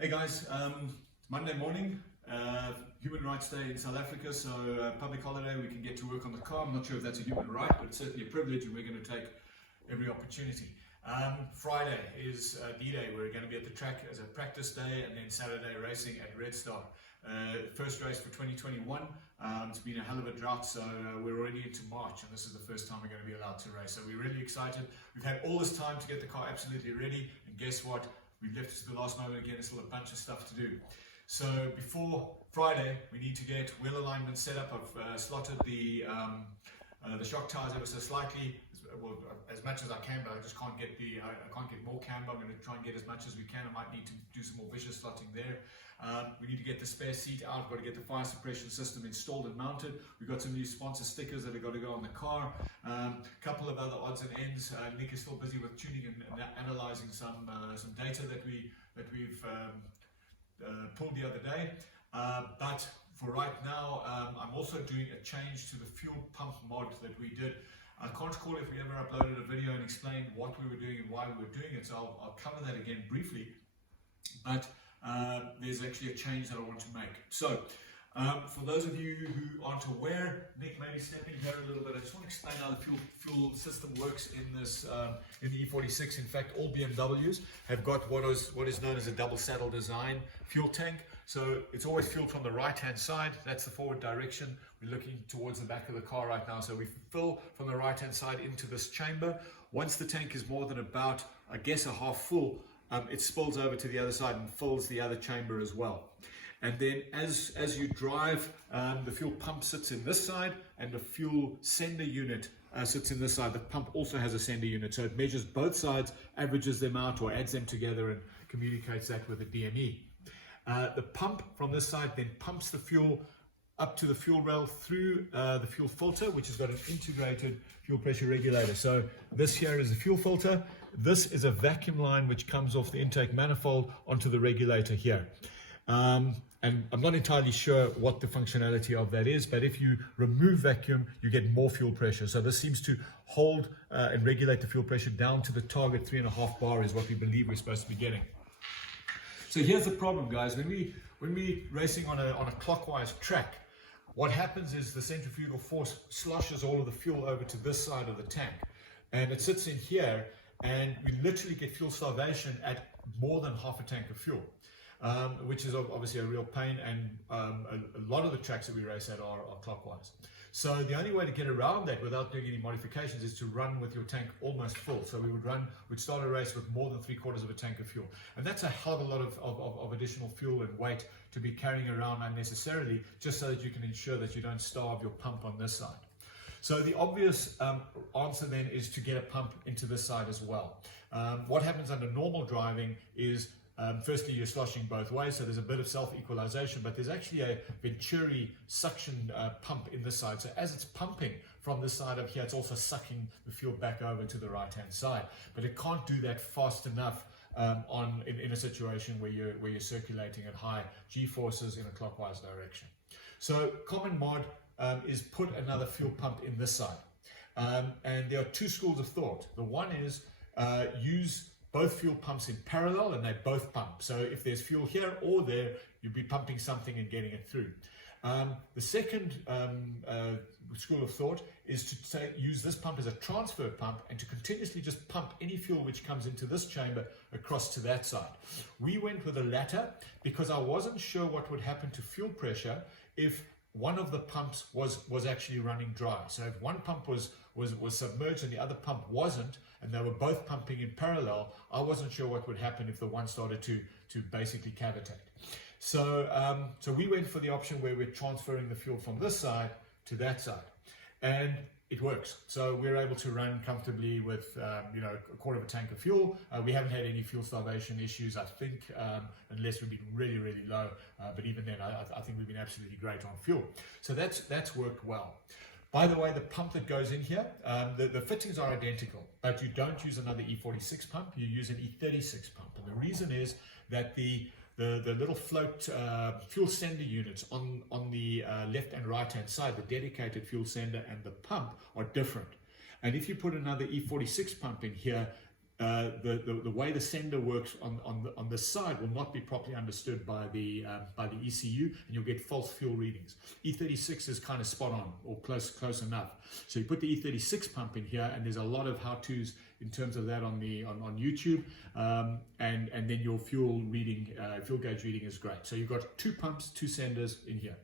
Hey guys, Monday morning, Human Rights Day in South Africa, so public holiday, we can get to work on the car. I'm not sure if that's a human right, but it's certainly a privilege and we're going to take every opportunity. Friday is D-Day. We're going to be at the track as a practice day, and then Saturday racing at Red Star. First race for 2021. It's been a hell of a drought, so we're already into March, and this is the first time we're going to be allowed to race. So we're really excited. We've had all this time to get the car absolutely ready, and guess what? We've left it to the last moment again. There's still a bunch of stuff to do. So before Friday, we need to get wheel alignment set up. I've slotted the shock tires ever so slightly, well, as much as I can, but I just can't get I can't get more camber. I'm going to try and get as much as we can. I might need to do some more vicious slotting there. We need to get the spare seat out. We've got to get the fire suppression system installed and mounted. We've got some new sponsor stickers that have got to go on the car. A couple of other odds and ends. Nick is still busy with tuning and analyzing some data that we've pulled the other day. But for right now, I'm also doing a change to the fuel pump mod that we did. I can't recall if we ever uploaded a video and explained what we were doing and why we were doing it, so I'll cover that again briefly. But there's actually a change that I want to make. So, for those of you who aren't aware, Nick, maybe step in here a little bit. I just want to explain how the fuel system works in this in the E46. In fact, all BMWs have got what is known as a double saddle design fuel tank. So it's always fueled from the right-hand side. That's the forward direction. We're looking towards the back of the car right now. So we fill from the right-hand side into this chamber. Once the tank is more than about, I guess, a half full, it spills over to the other side and fills the other chamber as well. And then as you drive, the fuel pump sits in this side and the fuel sender unit sits in this side. The pump also has a sender unit, so it measures both sides, averages them out or adds them together and communicates that with the DME. The pump from this side then pumps the fuel up to the fuel rail through the fuel filter, which has got an integrated fuel pressure regulator. So this here is the fuel filter. This is a vacuum line which comes off the intake manifold onto the regulator here. And I'm not entirely sure what the functionality of that is, but if you remove vacuum, you get more fuel pressure. So this seems to hold and regulate the fuel pressure down to the target 3.5 bar is what we believe we're supposed to be getting. So here's the problem, guys. When we racing on a clockwise track, what happens is the centrifugal force sloshes all of the fuel over to this side of the tank, and it sits in here, and we literally get fuel starvation at more than half a tank of fuel, which is obviously a real pain, and a lot of the tracks that we race at are clockwise. So the only way to get around that without doing any modifications is to run with your tank almost full. So we'd start a race with more than 3/4 of a tank of fuel. And that's a hell of a lot of additional fuel and weight to be carrying around unnecessarily, just so that you can ensure that you don't starve your pump on this side. So the obvious answer then is to get a pump into this side as well. What happens under normal driving is firstly, you're sloshing both ways, so there's a bit of self-equalization, but there's actually a Venturi suction pump in this side. So as it's pumping from this side up here, it's also sucking the fuel back over to the right-hand side. But it can't do that fast enough in a situation where you're circulating at high G-forces in a clockwise direction. So common mod is put another fuel pump in this side. And there are two schools of thought. The one is use both fuel pumps in parallel, and they both pump. So if there's fuel here or there, you'll be pumping something and getting it through. The second school of thought is to use this pump as a transfer pump and to continuously just pump any fuel which comes into this chamber across to that side. We went with the latter because I wasn't sure what would happen to fuel pressure if one of the pumps was actually running dry. So if one pump was submerged and the other pump wasn't, and they were both pumping in parallel, I wasn't sure what would happen if the one started to basically cavitate. So we went for the option where we're transferring the fuel from this side to that side, and it works. So we're able to run comfortably with a 1/4 of a tank of fuel. We haven't had any fuel starvation issues, I think, unless we've been really, really low. But even then, I think we've been absolutely great on fuel. So that's worked well. By the way, the pump that goes in here, the fittings are identical, but you don't use another E46 pump, you use an E36 pump. And the reason is that the little float fuel sender units on the left and right hand side, the dedicated fuel sender and the pump, are different. And if you put another E46 pump in here, the way the sender works on this side will not be properly understood by the ECU, and you'll get false fuel readings. E46 is kind of spot on, or close enough. So you put the E46 pump in here, and there's a lot of how-tos in terms of that on YouTube, and then your fuel gauge reading is great. So you've got 2 pumps, 2 senders in here.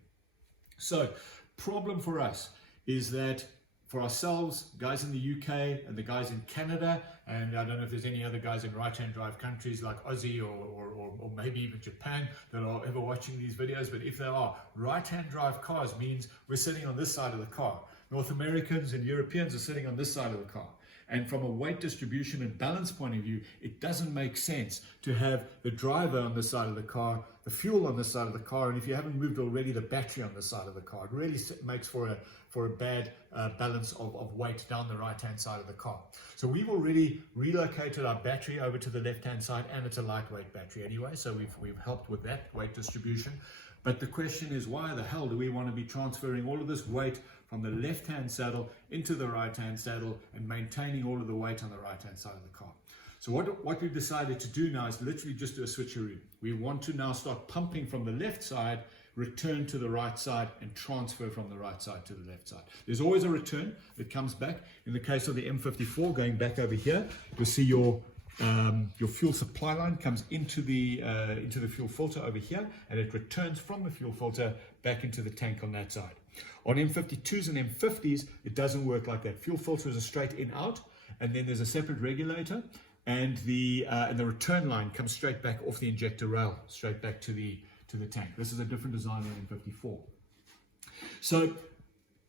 So problem for us is that for ourselves, guys in the UK and the guys in Canada, and I don't know if there's any other guys in right-hand drive countries like Aussie or maybe even Japan that are ever watching these videos, but if there are, right-hand drive cars means we're sitting on this side of the car. North Americans and Europeans are sitting on this side of the car. And from a weight distribution and balance point of view, it doesn't make sense to have the driver on this side of the car, the fuel on this side of the car, and if you haven't moved already, the battery on this side of the car. It really makes for a bad balance of weight down the right-hand side of the car. So we've already relocated our battery over to the left-hand side, and it's a lightweight battery anyway, so we've helped with that weight distribution. But the question is, why the hell do we want to be transferring all of this weight from the left-hand saddle into the right-hand saddle and maintaining all of the weight on the right-hand side of the car? So what we've decided to do now is literally just do a switcheroo. We want to now start pumping from the left side, return to the right side, and transfer from the right side to the left side. There's always a return that comes back. In the case of the M54, going back over here, you'll see your fuel supply line comes into the fuel filter over here, and it returns from the fuel filter back into the tank on that side. On M52s and M50s, it doesn't work like that. Fuel filter is a straight in out, and then there's a separate regulator, and the return line comes straight back off the injector rail, straight back to the tank. This is a different design on M54. So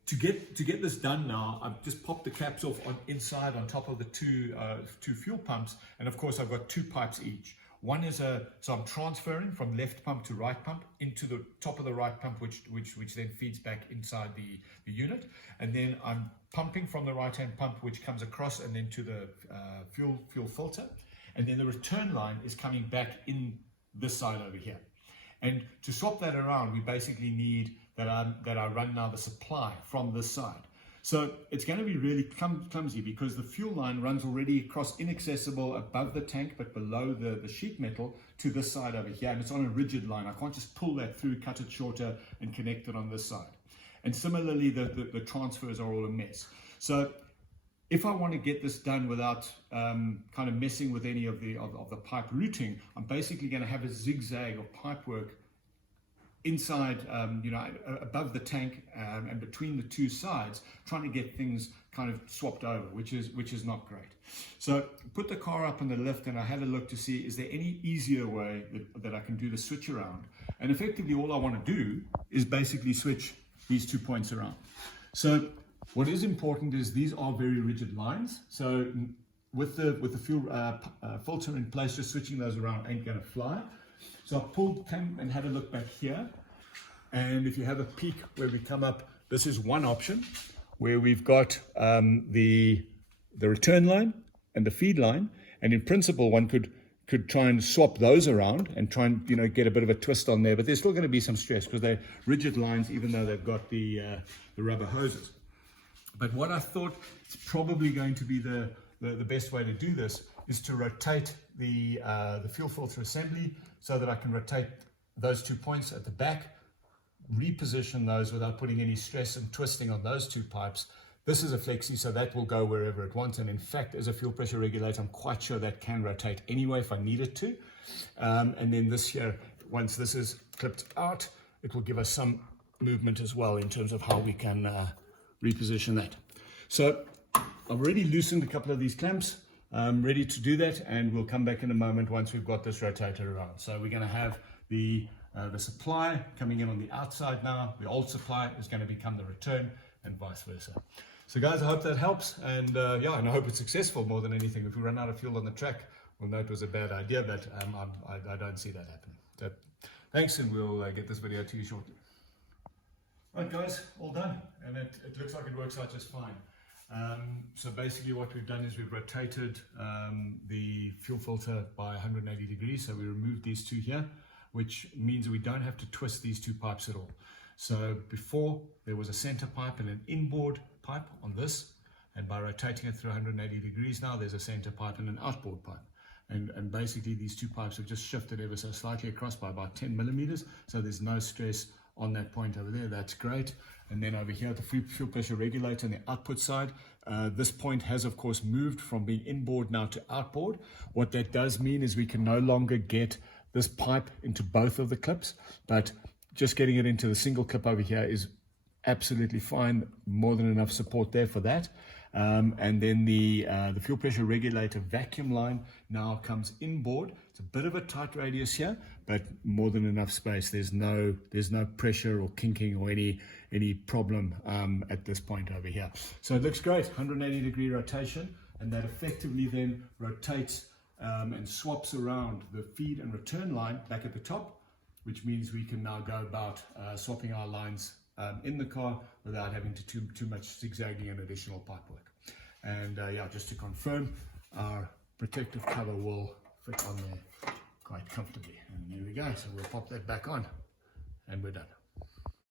to get this done now, I've just popped the caps off inside on top of the two fuel pumps, and of course I've got 2 pipes each. One is so I'm transferring from left pump to right pump into the top of the right pump, which then feeds back inside the unit, and then I'm pumping from the right hand pump, which comes across and then to the fuel filter, and then the return line is coming back in this side over here. And to swap that around, we basically need that I run now the supply from this side. So it's going to be really clumsy because the fuel line runs already across inaccessible above the tank but below the sheet metal to this side over here, and it's on a rigid line. I can't just pull that through, cut it shorter and connect it on this side. And similarly, the transfers are all a mess. So if I want to get this done without kind of messing with any of the pipe routing, I'm basically going to have a zigzag of pipe work inside, above the tank and between the 2 sides, trying to get things kind of swapped over, which is not great. So put the car up on the lift, and I had a look to see, is there any easier way that I can do the switch around? And effectively all I want to do is basically switch these 2 points around. So what is important is these are very rigid lines. So with the fuel filter in place, just switching those around ain't going to fly. So I came and had a look back here, and if you have a peek where we come up, this is one option where we've got the return line and the feed line, and in principle one could try and swap those around and try and get a bit of a twist on there, but there's still going to be some stress because they're rigid lines even though they've got the rubber hoses. But what I thought is probably going to be the best way to do this is to rotate the fuel filter assembly so that I can rotate those 2 points at the back, reposition those without putting any stress and twisting on those 2 pipes. This is a flexi, so that will go wherever it wants, and in fact, as a fuel pressure regulator, I'm quite sure that can rotate anyway if I need it to. And then this here, once this is clipped out, it will give us some movement as well in terms of how we can reposition that. So I've already loosened a couple of these clamps. I'm ready to do that, and we'll come back in a moment once we've got this rotated around. So we're going to have the supply coming in on the outside now. The old supply is going to become the return, and vice versa. So guys, I hope that helps, and and I hope it's successful more than anything. If we run out of fuel on the track, we'll know it was a bad idea, but I don't see that happening. So thanks, and we'll get this video to you shortly. Right guys, all done, and it looks like it works out just fine. So basically what we've done is we've rotated the fuel filter by 180 degrees. So we removed these 2 here, which means we don't have to twist these 2 pipes at all. So before there was a center pipe and an inboard pipe on this, and by rotating it through 180 degrees now, there's a center pipe and an outboard pipe. And basically these two pipes have just shifted ever so slightly across by about 10 millimeters, so there's no stress on that point over there. That's great. And then over here, the fuel pressure regulator on the output side, this point has of course moved from being inboard now to outboard. What that does mean is we can no longer get this pipe into both of the clips, but just getting it into the single clip over here is absolutely fine. More than enough support there for that. And then the fuel pressure regulator vacuum line now comes inboard. It's a bit of a tight radius here, but more than enough space. There's no pressure or kinking or any problem at this point over here. So it looks great, 180 degree rotation, and that effectively then rotates and swaps around the feed and return line back at the top, which means we can now go about swapping our lines in the car without having to too much zigzagging and additional pipe work. And yeah, just to confirm, our protective cover will fit on there quite comfortably. And there we go. So we'll pop that back on and we're done.